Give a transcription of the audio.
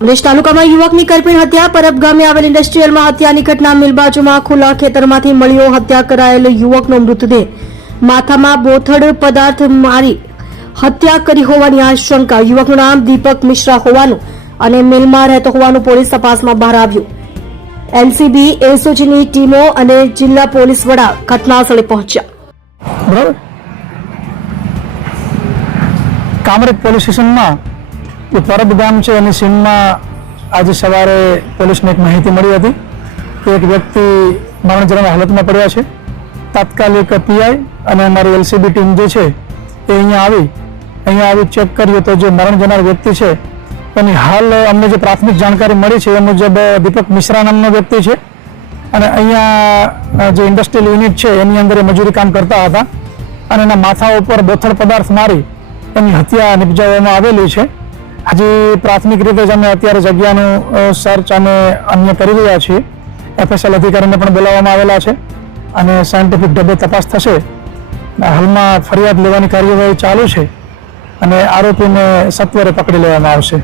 અમરેશ તાલુકામાં યુવકની કરપીણ હત્યા. પરબ ગામે આવેલ ઇન્ડસ્ટ્રીયલમાં હત્યાની ઘટના. મિલ બાજુમાં ખુલ્લા ખેતરમાંથી મળ્યો હત્યા કરાયેલ યુવકનો મૃતદેહ. માથામાં બોથડ પદાર્થ મારી હત્યા કરી હોવાની આશંકા. યુવકનું નામ દીપક મિશ્રા હોવાનું અને મિલમાં રહેતો હોવાનું પોલીસ તપાસમાં બહાર આવ્યું. એલસીબી એસઓજીની ટીમો અને જિલ્લા પોલીસ વડા ઘટનાસ્થળે પહોંચ્યા. બરાબર. કામરેજ પોલીસ સ્ટેશનમાં જે પરબ ગામ છે એની સીમમાં આજે સવારે પોલીસને એક માહિતી મળી હતી કે એક વ્યક્તિ મરણજનક હાલતમાં પડ્યા છે. તાત્કાલિક પીઆઈ અને અમારી એલસીબી ટીમ જે છે એ અહીંયા આવી ચેક કર્યું તો જે મરણ જનાર વ્યક્તિ છે એની હાલ અમને જે પ્રાથમિક જાણકારી મળી છે એ મુજબ દીપક મિશ્રા નામનો વ્યક્તિ છે અને અહીંયા જે ઇન્ડસ્ટ્રીયલ યુનિટ છે એની અંદર મજૂરી કામ કરતા હતા અને એના માથા ઉપર બોથડ પદાર્થ મારી એની હત્યા નિપજાવવામાં આવેલી છે. હજી પ્રાથમિક રીતે જ અમે અત્યારે જગ્યાનું સર્ચ અને અન્ય કરી રહ્યા છીએ. એફએસએલ અધિકારીને પણ બોલાવવામાં આવેલા છે અને સાયન્ટિફિક ઢબે તપાસ થશે. હાલમાં ફરિયાદ લેવાની કાર્યવાહી ચાલુ છે અને આરોપીને સત્વરે પકડી લેવામાં આવશે.